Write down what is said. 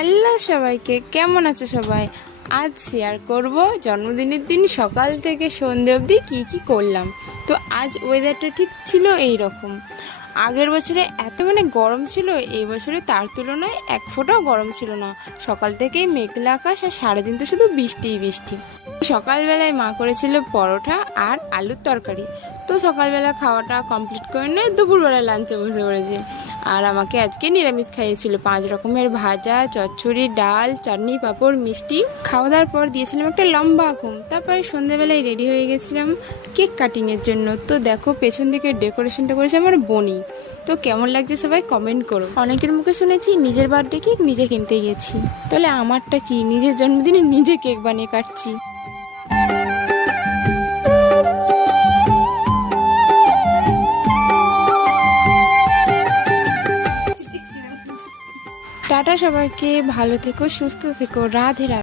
Hello সবাইকে, কেমন আছো সবাই? আজ শেয়ার করব জন্মদিনের দিন সকাল থেকে সন্ধে অবধি কী কী করলাম। তো আজ ওয়েদারটা ঠিক ছিল এই রকম। আগের বছরে এত গরম ছিল, এই বছরে তার তুলনায় এক ফোঁটাও গরম ছিল না। সকাল থেকেই মেঘলা আকাশ, আর সারাদিন তো শুধু বৃষ্টিই বৃষ্টি। সকালবেলায় মা করেছিল পরোটা আর আলুর তরকারি। তো সকালবেলা খাওয়াটা কমপ্লিট করে নিয়ে দুপুরবেলা লাঞ্চে বসে পড়েছি। আর আমাকে আজকে নিরামিষ খাইয়েছিল, 5 রকমের ভাজা, চচ্চড়ি, ডাল, চাটনি, পাঁপড়, মিষ্টি। খাওয়া দাওয়ার পর দিয়েছিলাম একটা লম্বা ঘুম। তারপরে সন্ধ্যেবেলায় রেডি হয়ে গেছিলাম কেক কাটিংয়ের জন্য। তো দেখো পেছন দিকে ডেকোরেশনটা করেছে আমার বোনই। তো কেমন লাগছে সবাই কমেন্ট করো। অনেকের মুখে শুনেছি নিজের বার্থডে কেক নিজে কিনতে গেছি, তাহলে আমারটা কি, নিজের জন্মদিনে নিজে কেক বানিয়ে কাটছি। টাটা সবাইকে, ভালো থেকো, সুস্থ থেকো, রাধে রাধে।